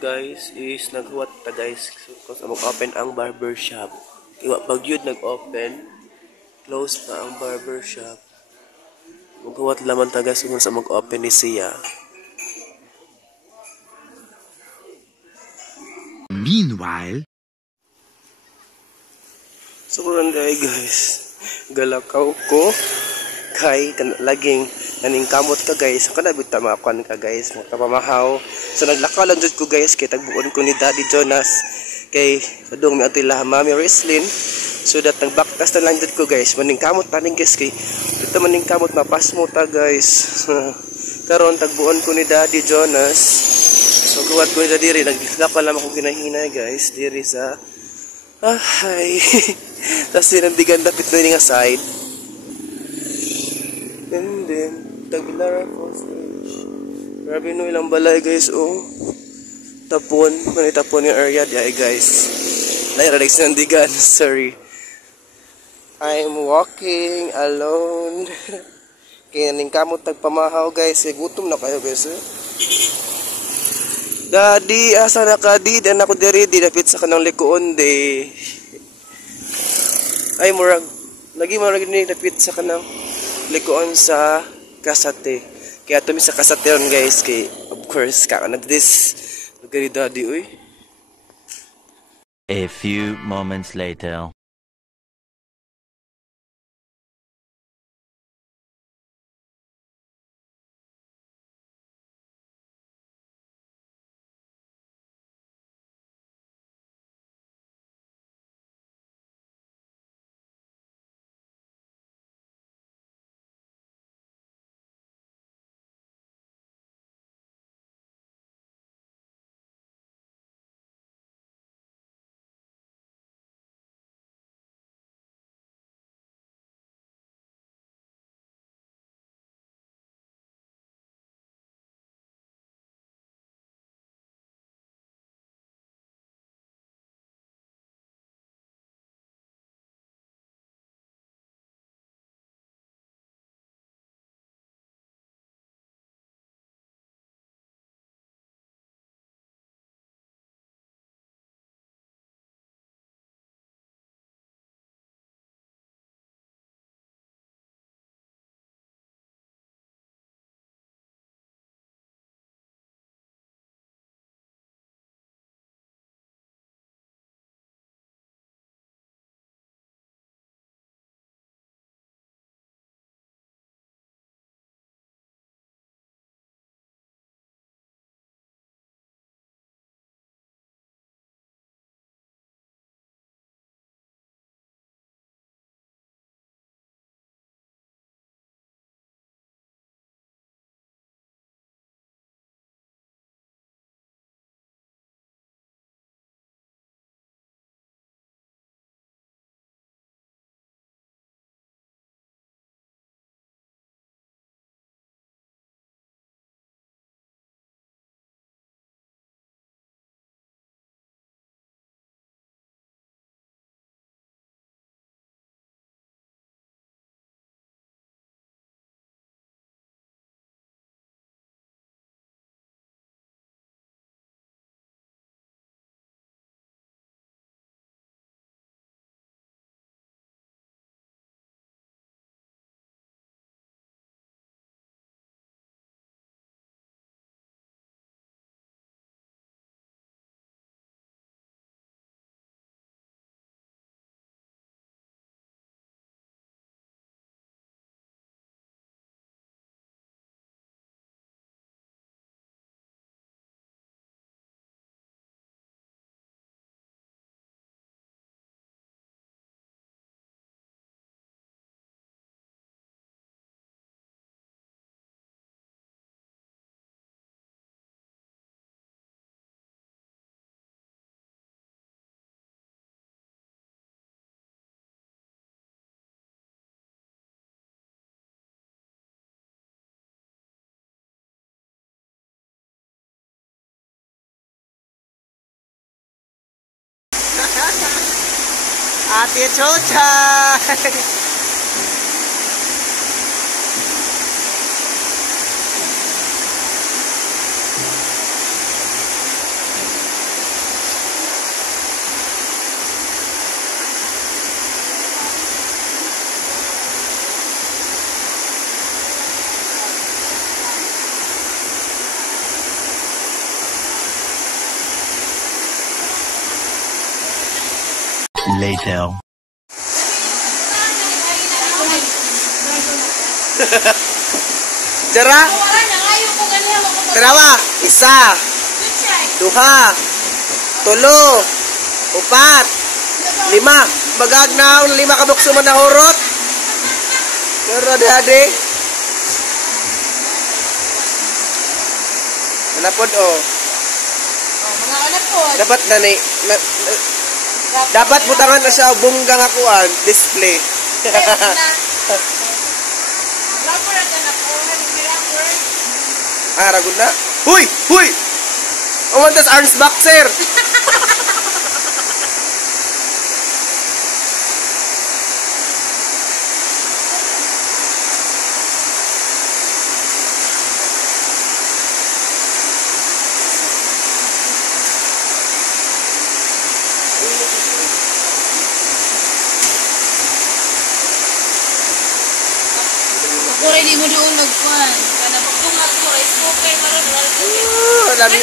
guys is naghuwat ta guys because mag-open ang barber shop. Iwa pag yun nag-open, close pa ang barber shop. Maghuwat laman ta guys kung sa mag-open ni siya. Meanwhile, so barangay guys, galakaw ko kay laging naningkamot ka guys, kana bitamakan ka guys, makapamahaw. So naglakaw lang jud ko guys kay tagbuon ko ni Daddy Jonas kay kadung mi atoy laha Mami Reslin, so that nagbaktas na lang jud ko guys, maningkamot taning guys kay dito maningkamot mapasmo ta guys. Karon tagbuon ko ni Daddy Jonas, so guwat ko na diri, naglakaw lang ako ginahinay guys diri sa ay tas sinandigan dapit na nga side. And then Tagbilaran Falls Beach. Grabe no ilang balay guys, oh. Tapon, manitapon yung area diay guys. Layo ra sinandigan, sorry. I'm walking alone. Kaya ningkamot tagpamahaw guys, gutom na kayo guys. Daddy, asa na ka di? Dan ako diri, di dapit sa kanang likuon de. Ay murag, lagi ni dapit sa kanang likuon sa Kasate. Kaya tumi sa Kasate ron guys, kay of course ka nag-this lugar ni Daddy uy. A few moments later. Ate Chocha! later. Jara, tarawa, isa, duha, tulo, upat, lima. Magagnaw, lima kabukso man nahurot. Pero dade. Manapod o. Mga anak po. Dapat na ni dapat butangan na siya bunggang akuan display. Rapper at anak po. Rapper. Ah, ragod na. Huy! Huy! Umantas arms boxer. Kore di mo doon magkuhan. Kana pagkong ako rice cooker maron Lami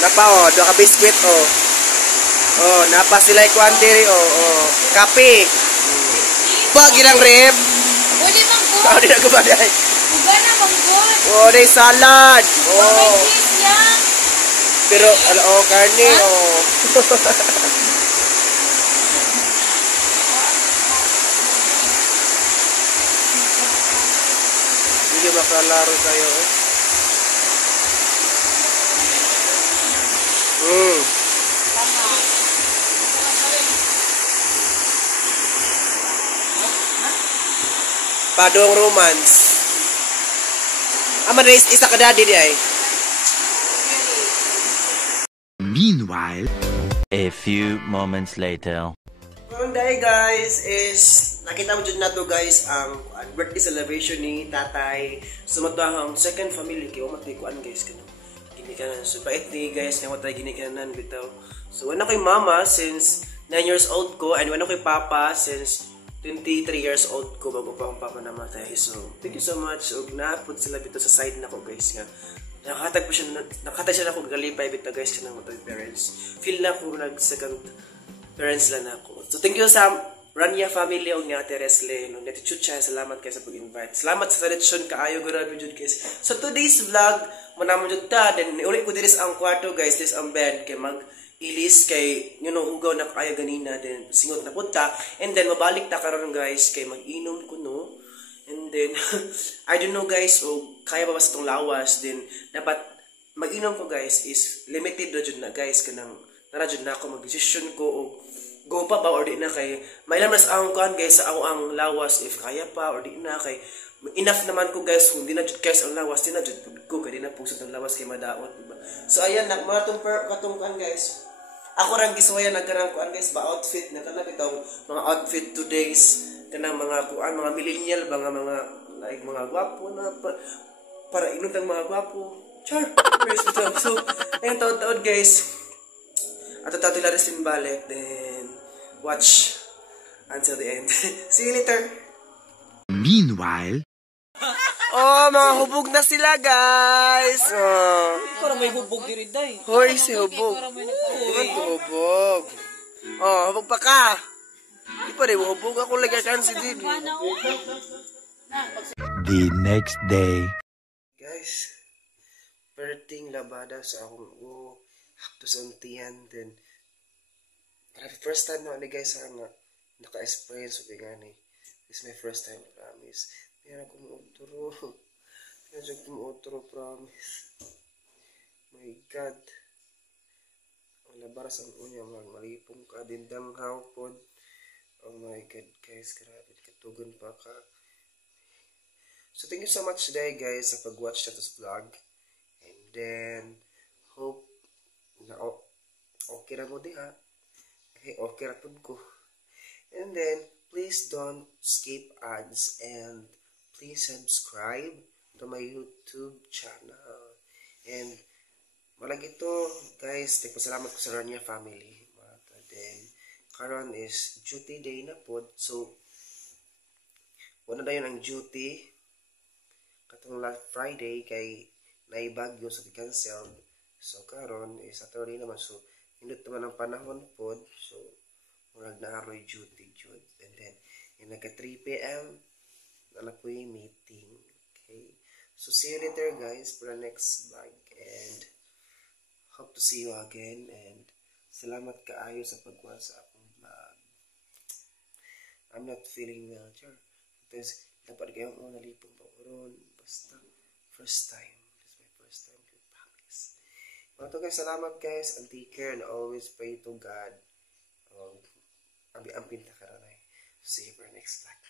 Napa o, doon ka biskwit o. Oh, napa sila ikuan diri o. Oh. Kape. Pag ilang rep. Pwede mangkot. Kau di na gumaday. Uga na mangkot. Oh, day salad. May Oh. cheese yan. Pero oh, karne oh. Hindi makalaro kayo eh. Padong romance. Ama na isa ka daddy di ay. Meanwhile, A few moments later. Ang day guys is nakita mo dyan na to guys ang birthday celebration ni tatay. Sumatang ang second family kay umatay kuan guys kanang ginikanan. So bait ni guys na umatay ginikanan bitaw. So ano kay mama since 9 years old ko and ano kay papa since 23 years old ko bago pa ang papa namatay. So thank you so much. Og naapod sila dito sa side na ko guys nga. Nakatag siya na akong galipay bitaw guys kanang matay parents. Feel na ko nag second parents lang ako. So thank you sa Rania family o nga Ate Resle. No, Nati Chucha, salamat kayo sa pag-invite. Salamat sa tradisyon kaayo grabe jud guys. So today's vlog, manamon jud ta then uli ko diri sa ang kwarto guys, this ang bed kay mag ilis kay you know hugaw na kaya ganina then singot na punta and then mabalik ta karon guys kay mag-inom ko no. And then I don't know guys o kaya ba sa tong lawas then dapat mag-inom ko guys is limited na jud na guys kanang nara jud na ako mag-decision ko o go pa ba or di na kay mailam na sa akong kuan guys sa ako ang lawas if kaya pa or di na kay enough naman ko guys kung di na jud guys ang lawas di na jud ko kay di na pusod ang lawas kay madaot diba. So ayan nak mga katong kuan guys ako rang gisuwayan nagkarang kuan guys ba outfit na kana bitong mga outfit today's kanang mga kuan mga millennial ba nga mga like mga gwapo na para inutang mga gwapo char so ayun taod guys at tatila rin balik then watch until the end. See you later. meanwhile, Oh, mga hubog na sila, guys. Oh. Para may hubog diri day. Hoy, si hubog. Iwan ko hubog. Oh, hubog pa ka. Di pa rin hubog. Ako lagyan si Didi. The next day. Guys, perting labada sa akong to sa untian. Then, first time na guys nga naka-experience of gani. This is my first time, promise. Yan ako muutro. Yan ako muutro, promise. My God. Ang labaras ang unya, malipong ka, dindang hawpod. Oh my God, guys, grabe, katugon pa ka. So, thank you so much today, guys, sa pag-watch na this vlog. And then, hope na okay na mo di ha. Okay ra pud ko. And then, please don't skip ads and please subscribe to my YouTube channel. And malagi to, guys, nagpasalamat ko sa Rania family. Then, karon is duty day na pod. So, wala na yun ang duty. Katong last Friday kay naibagyo sa cancel. So, karon is Saturday naman. So, Indot naman ang panahon pod. So, murag na aroy duty jud. And then, yung nagka 3 p.m., wala po yung meeting. Okay? So, see you later guys for the next vlog. And, hope to see you again. And, salamat kaayo sa pagkuha sa akong vlog. I'm not feeling well, sure. Because, dapat kayong nalipong pa ron. Basta, first time. This is my first time to practice. Mga to guys, salamat guys. And take care and always pray to God. Abi-ampin na karanay. See you for the next vlog.